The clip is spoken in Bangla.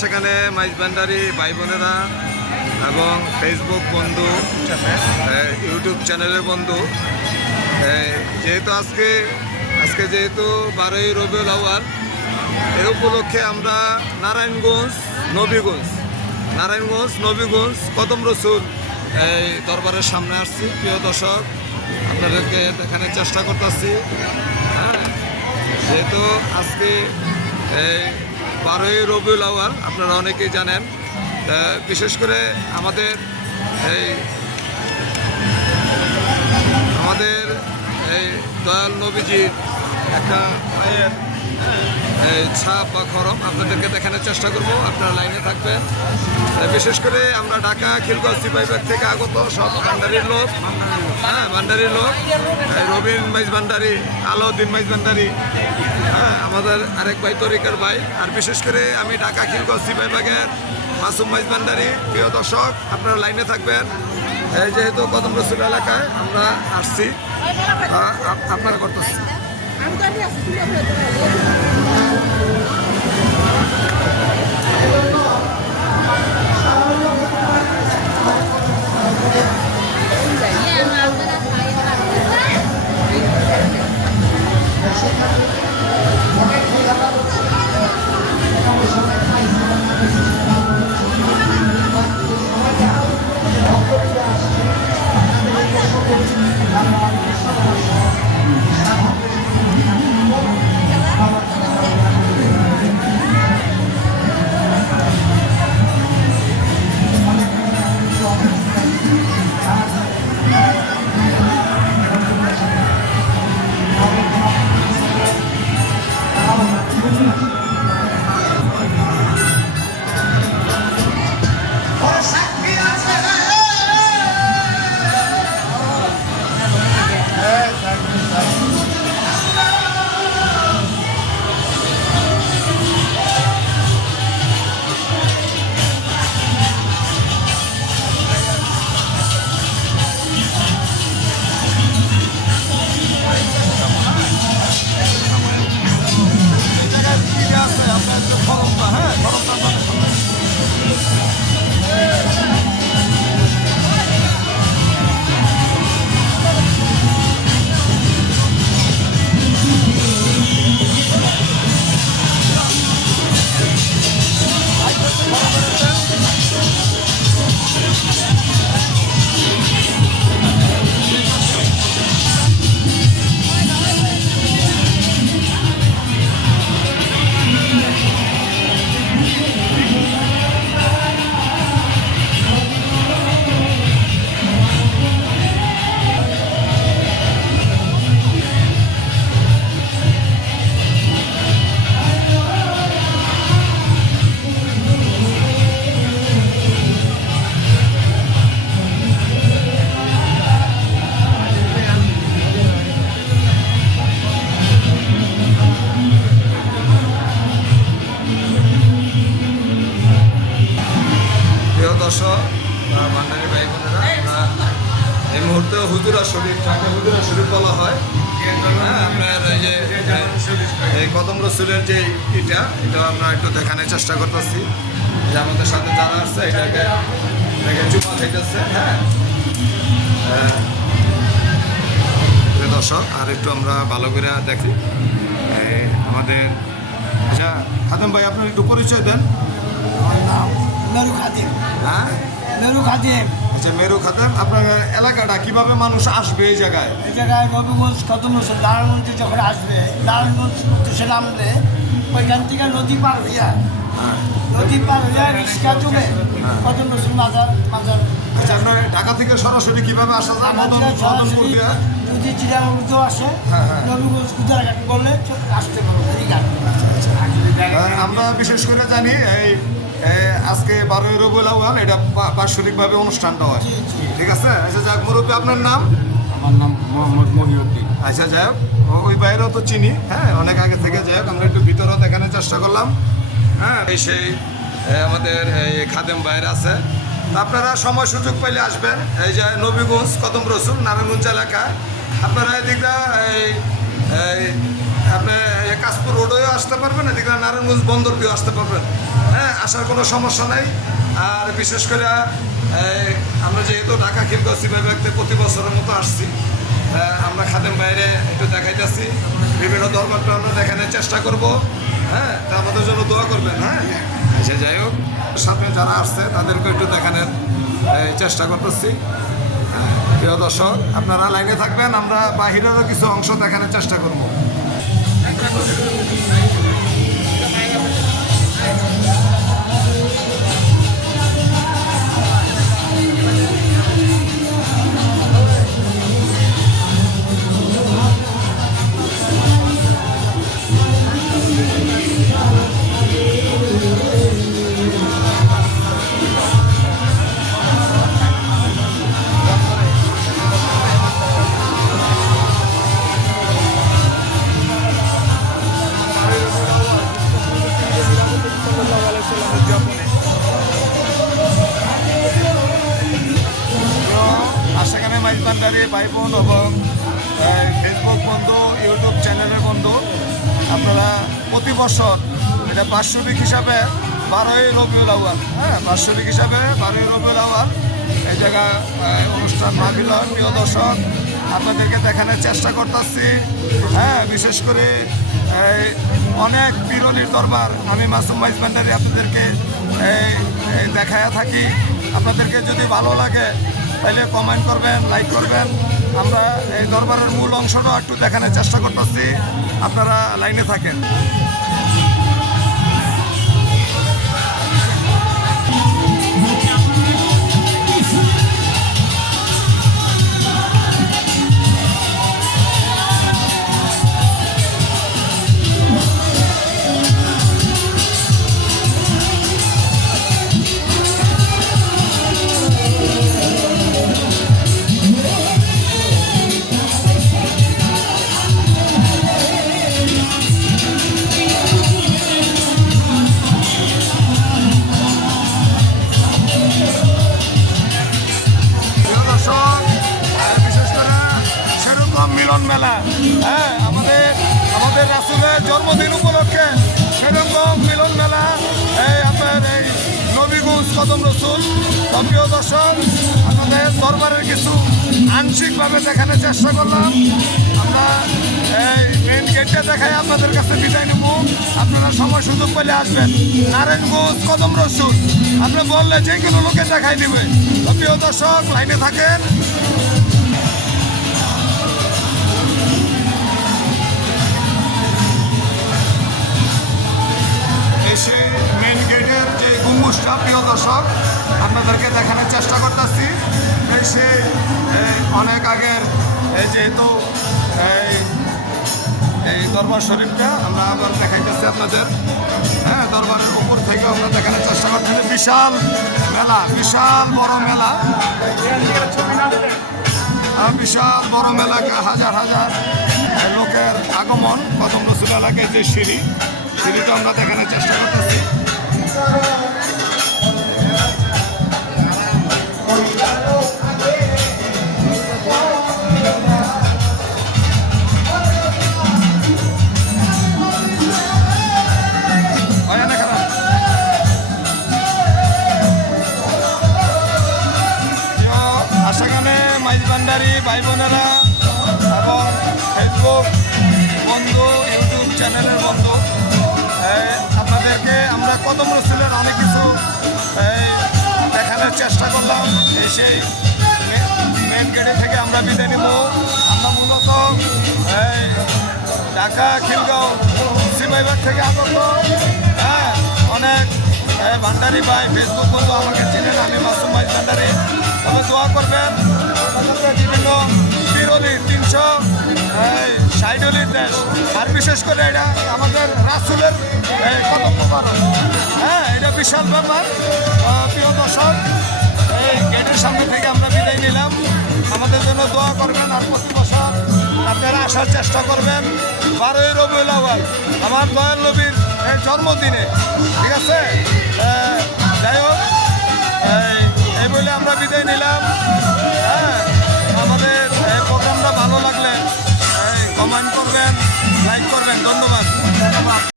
সেখানে মাইজবান্ডারি ভাই বোনেরা এবং ফেসবুক বন্ধু, ইউটিউব চ্যানেলের বন্ধু, যেহেতু আজকে যেহেতু 12ই রবিউল আউয়াল, এর উপলক্ষে আমরা নারায়ণগঞ্জ নবীগঞ্জ কদম রসুল এই দরবারের সামনে আসছি। প্রিয় দর্শক, আপনাদেরকে দেখানোর চেষ্টা করতেছি। হ্যাঁ, যেহেতু আজকে এই 12ই রবিউল আউয়াল, আপনারা অনেকেই জানেন। বিশেষ করে আমাদের এই দয়াল নবীজির একটা ছাপ বা খরম আপনাদেরকে দেখানোর চেষ্টা করব। আপনারা লাইনে থাকবেন। বিশেষ করে আমরা ঢাকা খিলগাঁও সিপাহীবাগ থেকে আগত সব ভান্ডারির লোক, ভান্ডারির লোক, রবিন মাইজ ভান্ডারি, আলাউদ্দিন মাইজ ভান্ডারি, আমাদের আরেক ভাই তরিকার ভাই। আর বিশেষ করে আমি ঢাকা খিলগাঁও সিপাহীবাগের মাসুম মাইজ ভান্ডারি। প্রিয় দর্শক, আপনারা লাইনে থাকবেন। যেহেতু কদম রসুল এলাকায় আমরা আসছি, আপনারা করতেছি। দর্শক, ভান্ডারি ভাই বোনেরা, এই মুহূর্তে হুজুরা শরীফ, যাকে হুজুরা শরীফ বলা হয়, আপনার এই যে এই কদম রসুলের যে এটা আমরা একটু দেখানোর চেষ্টা করতেছি। যে আমাদের সাথে যারা আসছে এটাকে চুমা খাইতেছে। দর্শক, আর একটু আমরা ভালো করে দেখি আমাদের। আচ্ছা খাদেম ভাই, আপনার একটু পরিচয় দেন। আমার নাম মেরু খাদেম। হ্যাঁ, মেরু খাদেম। আচ্ছা, মেরু খাদেম, আপনার এলাকাটা কিভাবে মানুষ আসবে এই জায়গায়? এই জায়গায় নবীগঞ্জ কদম রসুল নারায়ণগঞ্জে যখন আসবে, নারায়ণগঞ্জ দেশে নামলে ওইখান থেকে নদী পার হইয়া রিক্সা চলে কদম রসুল মাজার। আচ্ছা, আপনার ঢাকা থেকে সরাসরি কিভাবে আসা যায়? মদনপুর দিয়ে যদি চিড়িয়াখানা আসে, নবীগঞ্জ কুদারঘাট বললে আসতে পারবো। আমরা বিশেষ করে জানি এই আজকে 12ই রবিউল আউয়াল, এটা বাৎসরিকভাবে অনুষ্ঠানটা হয়। ঠিক আছে। আচ্ছা, যাক মুরব্বী, আপনার নাম? আমার নাম মোহাম্মদ মহিউদ্দিন। আচ্ছা, যাই হোক, ওই বাইরেও তো চিনি। হ্যাঁ, অনেক আগে থেকে। যাই হোক, আমরা একটু ভিতরেও দেখানোর চেষ্টা করলাম। হ্যাঁ, সেই আমাদের এই খাদেম বাইরে আছে। আপনারা সময় সুযোগ পাইলে আসবেন। এই যে নবীগঞ্জ কদম রসুল নারায়ণগঞ্জ এলাকা, আপনারা এদিকটা এই আপনি কাশপুর রোডেও আসতে পারবেন, এদিকে নারায়ণগঞ্জ বন্দর দিয়েও আসতে পারবেন। হ্যাঁ, আসার কোনো সমস্যা নাই। আর বিশেষ করে আমরা যেহেতু ঢাকা খিলগাঁও সিপাহী বিভাগ প্রতি বছরের মতো আসছি, আমরা খাদেম বাইরে একটু দেখাইতেছি, বিভিন্ন দরবারটা আমরা দেখানোর চেষ্টা করব। হ্যাঁ, তা আমাদের জন্য দোয়া করবেন। হ্যাঁ, সে যাই হোক, সাথে যারা আসছে তাদেরকে একটু দেখানোর চেষ্টা করতেছি। প্রিয় দর্শক, আপনারা লাইনে থাকবেন, আমরা বাহিরেরও কিছু অংশ দেখানোর চেষ্টা করব। আশাখানে মাইজবান্ডারি ভাই বোন এবং ফেসবুক বন্ধু, ইউটিউব চ্যানেলের বন্ধু, আপনারা প্রতি বছর এটা বাৎসরিক হিসাবে 12ই রবিউল আউয়াল, হ্যাঁ, বাৎসরিক হিসাবে 12ই রবিউল আউয়াল এই জায়গা অনুষ্ঠান মাহফিল হয়। প্রিয় দর্শক, আপনাদেরকে দেখানোর চেষ্টা করতেছি। হ্যাঁ, বিশেষ করে অনেক বিরলির দরবার আমি মাসুম মাইজবান্ডারি আপনাদেরকে দেখায়া থাকি। আপনাদেরকে যদি ভালো লাগে তাহলে কমেন্ট করবেন, লাইক করবেন। আমরা এই দরবারের মূল অংশটা একটু দেখানোর চেষ্টা করতেছি, আপনারা লাইনে থাকেন। মিলন মেলা, হ্যাঁ, আমাদের রাসূলের জন্মদিন উপলক্ষে সেরকম মিলন মেলা, আপনার এই নবীগঞ্জ কদম রসুল। প্রিয় দর্শক, আমাদের দরবারের কিছু আংশিকভাবে দেখানোর চেষ্টা করলাম। আমরা এই মেন গেটটা দেখাই আপনাদের কাছে বিদায় নেব। আপনারা সময় সুযোগ পেলে আসবেন। নারায়ণগঞ্জ কদম রসুল আপনি বললে যে কোনো লোকে দেখাই দিবে। প্রিয় দর্শক, লাইনে থাকেন। এসে মেন গেটের যে গম্বুজটা, প্রিয় দর্শক, আপনাদেরকে দেখানোর চেষ্টা করতেছি। এসে অনেক আগের যেহেতু এই দরবার শরীফটা আমরা আবার দেখাইতেছি আপনাদের। হ্যাঁ, দরবারের উপর থেকে আমরা দেখানোর চেষ্টা করতেছি। বিশাল মেলা, বিশাল বড় মেলা, বিশাল বড় মেলাকে হাজার হাজার লোকের আগমন। কদম রসুল এলাকায় যে সিঁড়িটা আমরা দেখানোর চেষ্টা করতেছি। আশাখানে মাইজবান্ডারি ভাই বোনেরা এবং ফেসবুক বন্ধু, ইউটিউব চ্যানেলের বন্ধু, আপনাদেরকে আমরা কদম রসুলের অনেক কিছু দেখানোর চেষ্টা করলাম। সেই মেন গেটে থেকে আমরা বিদায় নেব। আমরা মূলত ঢাকা খিলগাঁও সিপাহী বিভাগ থেকে আগত। হ্যাঁ, অনেক ভান্ডারি ভাই, ফেসবুক বন্ধু আমাকে চিনেন, আমি মাসুম মাইজবান্ডারি। তবে দোয়া করবেন, বিভিন্ন বিরোধী 360 দেশ, আর বিশেষ করে এটা আমাদের রাসূলের কদম মোবারক। হ্যাঁ, এটা বিশাল ব্যাপার। প্রিয় দর্শক, এই গেটের সামনে থেকে আমরা বিদায় নিলাম। আমাদের জন্য দোয়া করবেন, আর প্রতি বছর আপনারা আসার চেষ্টা করবেন 12ই রবিউল আউয়াল আমার দয়াল নবীর জন্মদিনে। ঠিক আছে, যাই হোক, এই বলে আমরা বিদায় নিলাম। হ্যাঁ, আমাদের প্রোগ্রামটা ভালো লাগলে কমেন্ট করবেন, লাইক করবেন। ধন্যবাদ।